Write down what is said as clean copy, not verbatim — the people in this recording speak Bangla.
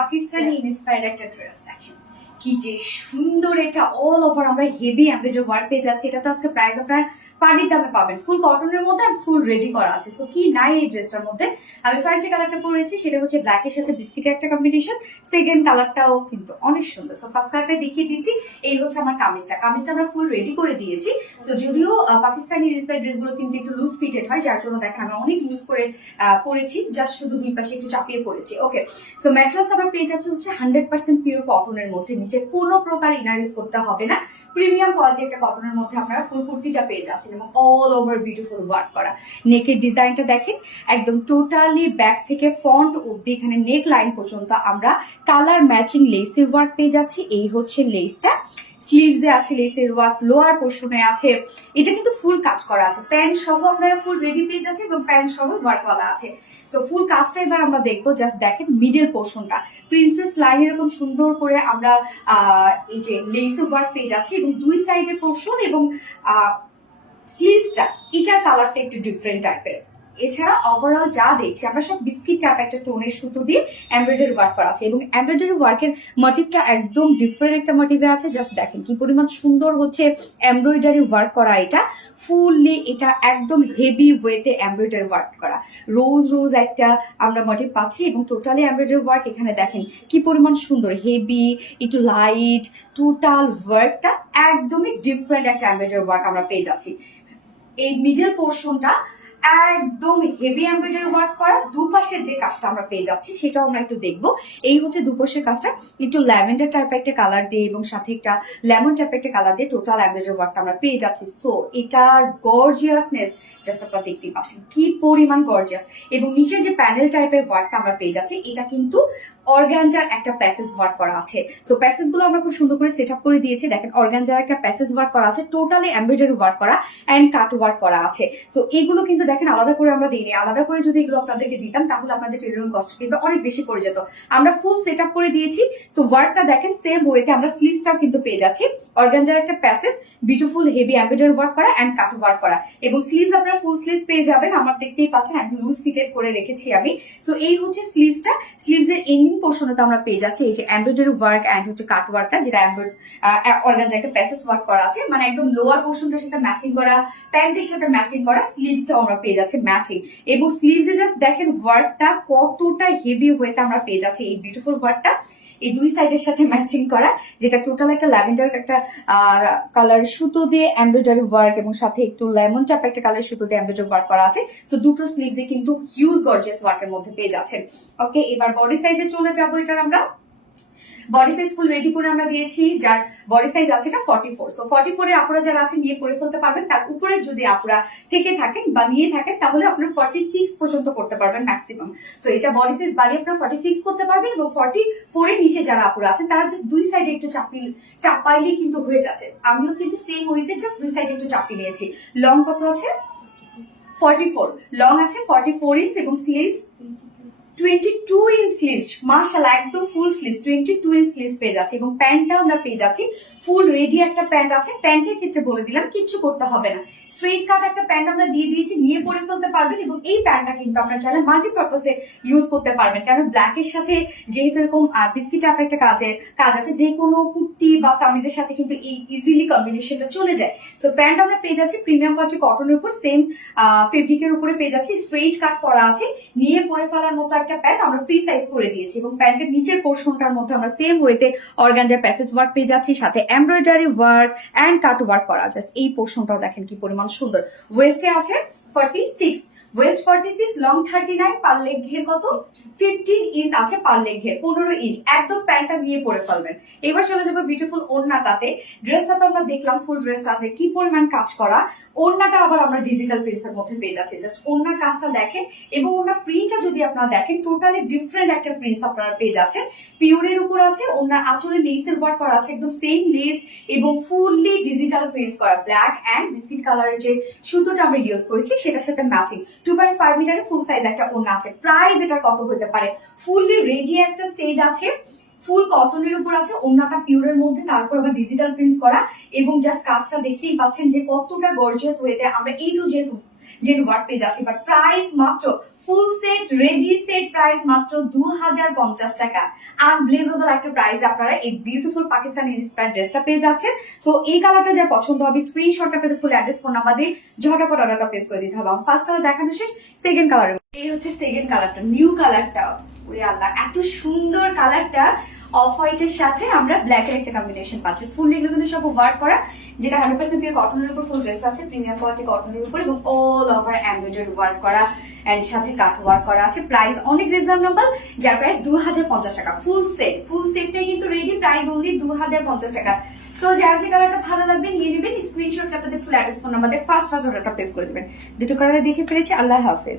পাকিস্তানি ইন্সপায়ার্ড একটা ড্রেস দেখেন কি যে সুন্দর, এটা অল ওভার আমরা হেভি এমব্রয়ডারি ওয়ার্ক পেয়ে যাচ্ছি। এটা তো আজকে প্রাইস আপনার পানির দামে পাবেন, ফুল কটনের মধ্যে আর ফুল রেডি করা আছে। সো কি নাই এই ড্রেসটার মধ্যে। আমি ফার্স্ট যে কালারটা পরেছি সেটা হচ্ছে ব্ল্যাক এর সাথে বিস্কিটের একটা কম্বিনেশন। সেকেন্ড কালারটাও কিন্তু অনেক সুন্দর। সো ফার্স্ট কালারটা দেখিয়ে দিচ্ছি। এই হচ্ছে আমার কামিজটা আমরা ফুল রেডি করে দিয়েছি। সো যদিও পাকিস্তানি ইন্সপায়ার্ড ড্রেসগুলো কিন্তু একটু লুজ ফিটেড হয়, যার জন্য দেখেন আমি অনেক লুজ করে পরেছি, জাস্ট শুধু দুই পাশে একটু চাপিয়ে পরেছি। ওকে, সো ম্যাট্রেস আমরা পেয়ে যাচ্ছি হচ্ছে 100% পিওর কটনের মধ্যে, নিচে কোনো প্রকার ইনার ইউজ করতে হবে না। প্রিমিয়াম কোয়ালিটি একটা কটনের মধ্যে আপনারা ফুল কুর্তিটা পেয়ে যাচ্ছেন এবং অল ওভার বিউটিফুল ওয়ার্ক করা। নেকের ডিজাইনটা দেখেন, একদম টোটালি ব্যাক থেকে ফ্রন্ট অব্দি এখানে নেক লাইন পর্যন্ত আমরা কালার ম্যাচিং লেসের ওয়ার্ক পেয়ে যাচ্ছি। এই হচ্ছে লেসটা, স্লিভসে আছে লেসের ওয়ার্ক, লোয়ার পোর্শনে আছে। এটা কিন্তু ফুল কাজ করা আছে, প্যান্ট সহ আপনারা ফুল রেডি পেয়ে যাচ্ছে এবং প্যান্ট সহ ওয়ার্ক করা আছে। তো ফুল কাজটা এবার আমরা দেখবো। জাস্ট দেখেন মিডল পোর্শনটা প্রিন্সেস লাইন এরকম সুন্দর করে আমরা এই যে লেসের ওয়ার্ক পেয়ে যাচ্ছি এবং দুই সাইডের পোর্শন এবং স্লিভসটা এটার কালারটা একটু ডিফারেন্ট টাইপের। এছাড়া ওভারঅল যা দেখছি আমরা সব বিস্কিট টাইপ একটা টোনের সুতো দিয়ে এমব্রয়ডারি ওয়ার্ক করা আছে এবং এমব্রয়ডারি ওয়ার্কের মোটিভটা একদম ডিফারেন্ট একটা মোটিভে আছে। জাস্ট দেখেন কি পরিমাণ সুন্দর হচ্ছে এমব্রয়ডারি ওয়ার্ক করা। এটা ফুললি এটা একদম হেভি ওয়েতে এমব্রয়ডারি ওয়ার্ক করা, রোজ রোজ একটা আমরা মোটিভ পাচ্ছি এবং টোটালি এমব্রয়ডারি ওয়ার্ক। এখানে দেখেন কি পরিমাণ সুন্দর হেভি, একটু লাইট, টোটাল ওয়ার্কটা একদমই ডিফারেন্ট একটা এমব্রয়ডারি ওয়ার্ক আমরা পেয়ে যাচ্ছি। এই মিডল পোর্শনটা একদম হেভি এমব্রয়ডারি ওয়ার্ক করা। দুপাশের যে কাজটা আমরা পেয়ে যাচ্ছি সেটাও আমরা একটু দেখবো। এই হচ্ছে দুপাশের কাজটা, একটু ল্যাভেন্ডার টাইপের একটা কালার দিয়ে এবং সাথে একটা লেমন টাইপের একটা কালার দিয়ে টোটাল এমব্রয়ডারি ওয়ার্কটা আমরা পেয়ে যাচ্ছি। সো এটার গর্জিয়াসনেস জাস্ট আপনারা দেখতেই পাচ্ছেন কি পরিমাণ গর্জিয়াস। এবং নিচে যে প্যানেল টাইপের ওয়ার্কটা আমরা পেয়ে যাচ্ছি এটা কিন্তু অর্গানজার একটা প্যাসেজ ওয়ার্ক করা আছে। সো প্যাসেজ গুলো আমরা খুব সুন্দর করে সেট আপ করে দিয়েছি। দেখেন অর্গানজার একটা প্যাসেজ ওয়ার্ক করা আছে, টোটালি এমব্রয়ডারি ওয়ার্ক করা এন্ড কাট ওয়ার্ক করা আছে। সো এগুলো কিন্তু দেখেন আলাদা করে আমরা দিইনি। আলাদা করে যদি এগুলো আপনাদেরকে দিতাম তাহলে আপনাদের টেলিফোন কস্ট কিন্তু অনেক বেশি পড়ে যেত। আমরা ফুল সেট আপ করে দিয়েছি। সো ওয়ার্কটা দেখেন সেম ওয়েতে আমরা স্লিভসটাও কিন্তু পেয়ে যাচ্ছি। অর্গানজার একটা passage, beautiful heavy embroidery work করা এন্ড কাট ওয়ার্ক করা এবং স্লিভস আপনারা ফুল স্লিভস পেয়ে যাবেন। আমার দেখতেই পাচ্ছেন একদম লুজ ফিটেড করে রেখেছি আমি। সো এই হচ্ছে স্লিভসটা। স্লিভসের এন্ডিং পোর্শনে তো আমরা পেয়ে যাচ্ছি এই যে এমব্রয়ডারি ওয়ার্ক এন্ড হচ্ছে কাট ওয়ার্কটা, যেটা অর্গানজার একটা প্যাসেজ ওয়ার্ক করা আছে, মানে একদম লোয়ার পোর্শনটার সাথে ম্যাচিং করা, প্যান্টের সাথে ম্যাচিং করা। স্লিভসটাও আমরা পেয়ে যাচ্ছি ম্যাচিং এবং স্লিভসে জাস্ট দেখেন ওয়ার্কটা কতটা হেভি ওয়েতে আমরা পেয়ে যাচ্ছি। এই বিউটিফুল ওয়ার্কটা এই দুই সাইডের সাথে ম্যাচিং করা, যেটা টোটাল একটা ল্যাভেন্ডার একটা কালার সুতো দিয়ে এমব্রয়ডারি ওয়ার্ক এবং সাথে একটু লেমন টাইপ একটা কালার সুতো দিয়ে এমব্রয়ডারি ওয়ার্ক করা আছে। সো দুটো স্লিভসে কিন্তু হিউজ গর্জিয়াস ওয়ার্কের মধ্যে পেয়ে যাচ্ছেন। ওকে, এবার বডি সাইজে চলে যাবো। এটার আমরা বডি সাইজ ফুল রেডি করে আমরা দিয়েছি, যার বডি সাইজ আছে এটা 44। সো 44 এর আপুরা যারা আছে নিয়ে পরে ফেলতে পারবেন। তার উপরে যদি আপুরা থেকে থাকেন বা নিয়ে থাকেন তাহলে আপনারা 46 পর্যন্ত করতে পারবেন ম্যাক্সিমাম। সো এটা বডি সাইজ বাড়িয়ে আপনারা 46 করতে পারবেন এবং 44 এর নিচে যারা আপুরা আছেন তারা জাস্ট দুই সাইডে একটু চাপাইলেই কিন্তু হয়ে যাচ্ছে। আমিও কিন্তু সেম ওয়েতে জাস্ট দুই সাইডে একটু চাপিয়ে নিয়েছি। লং কত আছে? 44 লং আছে, 44 ইঞ্চ এবং স্লিভস 22 ইঞ্চ স্লিভস। মাশাআল্লাহ একদম ফুল স্লিভস 22 ইঞ্চ স্লিভস পেয়ে যাচ্ছে এবং প্যান্টটাও আমরা পেয়ে যাচ্ছি ফুল রেডি একটা প্যান্ট আছে। প্যান্টের ক্ষেত্রে বলে দিলাম কিচ্ছু করতে হবে না, স্ট্রেট কাট একটা প্যান্ট আমরা দিয়ে দিয়েছি, নিয়ে পরে ফেলতে পারবেন এবং এই প্যান্টটা কিন্তু আপনারা চাইলে মাল্টিপারপাসে ইউজ করতে পারবেন। কারণ ব্ল্যাকের সাথে যেহেতু এরকম বিস্কিট টাইপ একটা কাজ আছে, যে কোনো কুর্তি বা কামিজের সাথে কিন্তু এই ইজিলি কম্বিনেশনটা চলে যায়। সো প্যান্ট আমরা পেয়ে যাচ্ছি প্রিমিয়াম কোয়ালিটি কটনের উপর, সেম ফেব্রিকের উপরে পেয়ে যাচ্ছি, স্ট্রেট কাট করা আছে, নিয়ে পরে ফেলার মতো একটা প্যান্ট আমরা ফ্রি সাইজ করে দিয়েছি এবং প্যান্টের নিচের পোর্শনটার মধ্যে আমরা সেম ওয়েতে অর্গানজার প্যাসেজ ওয়ার্ক পেয়ে যাচ্ছি, সাথে embroidery work and cut work করা। জাস্ট এই পোর্শনটাও দেখেন কি পরিমাণ সুন্দর। ওয়েস্টে আছে 46, ওয়েস্ট 46, লং 39, পার লেগ ঘের কত 15 ইঞ্চ আছে, পার লেগ ঘের 15 ইঞ্চ। একদম প্যান্টটা নিয়ে পরে ফেলবেন। এবার চলে যাবো বিউটিফুল ওড়নাটাতে। ড্রেসটা তো আমরা দেখলাম ফুল ড্রেসটা যে কি পরিমাণ কাজ করা। ওড়নাটা আবার আমরা ডিজিটাল প্রিন্টের মধ্যে পেয়ে যাচ্ছি। জাস্ট ওড়নার কাজটা দেখেন এবং ওড়নার প্রিন্টটা যদি আপনারা দেখেন টোটালি ডিফারেন্ট একটা প্রিন্ট আপনারা পেয়ে যাচ্ছেন। পিওরের উপর আছে, ওড়নার আঁচলে লেসের ওয়ার্ক করা আছে, একদম সেম লেস এবং ফুললি ডিজিটাল প্রিন্ট করা। ব্ল্যাক এন্ড বিস্কিট কালারের যে সুতোটা আমরা ইউজ করেছি সেটার সাথে ম্যাচিং 2.5 মিটারের ফুল সাইজ একটা ওড়না আছে। প্রাইস এটা কত হতে পারে? ফুললি রেডি একটা সেট আছে, ফুল কটনের উপর আছে, ওড়নাটা পিওরের মধ্যে, তারপর আবার ডিজিটাল প্রিন্ট করা এবং জাস্ট কাজটা দেখতেই পাচ্ছেন যে কতটা গর্জিয়াস ওয়েতে আমরা এই টু জেড যে ওয়ার্ক পেজ আছে, বাট প্রাইস মাত্র full set ready set price মাত্র 2050 টাকা। আনবিলিভেবল একটা প্রাইস আপনারা এই বিউটিফুল পাকিস্তানি ইন্সপায়ার্ড ড্রেসটা পেয়ে যাচ্ছেন। সো এই কালারটা যা পছন্দ হবে স্ক্রিনশটটা পেতে ফুল অ্যাড্রেস ফোন নাম্বার দিয়ে ঝটাপট অর্ডারটা প্লেস করে দিতে হবে। আমার ফার্স্ট কালার দেখানো শেষ, সেকেন্ড কালার এই হচ্ছে সেকেন্ড কালারটা, নিউ কালারটা। ওরে আল্লাহ, এত সুন্দর কালারটা। অফ হোয়াইটের সাথে আমরা ব্ল্যাক এর একটা কম্বিনেশন পাচ্ছি। ফুল এগুলো কিন্তু সব ওয়ার্ক করা, যেটা 100% পিওর কটনের উপর ফুল ড্রেসটা আছে, প্রিমিয়াম কোয়ালিটি কটনের উপর এবং অল ওভার এমব্রয়ডারি ওয়ার্ক করা এন্ড সাথে কাট ওয়ার্ক করা আছে। প্রাইস অনেক রিজনেবল, যার প্রাইস 2050 টাকা। ফুল সেটটাই কিন্তু রেডি, প্রাইস অনলি 2050 টাকা। সো যার যে কালারটা ভালো লাগবে নিয়ে নেবেন, স্ক্রিনশট আপনাদের ফুল অ্যাড্রেস ফোন নাম্বার দিয়ে ফার্স্ট অর্ডারটা প্লেস করে দেবেন। দুটো কালারে দেখে ফেলেছি। আল্লাহ হাফেজ।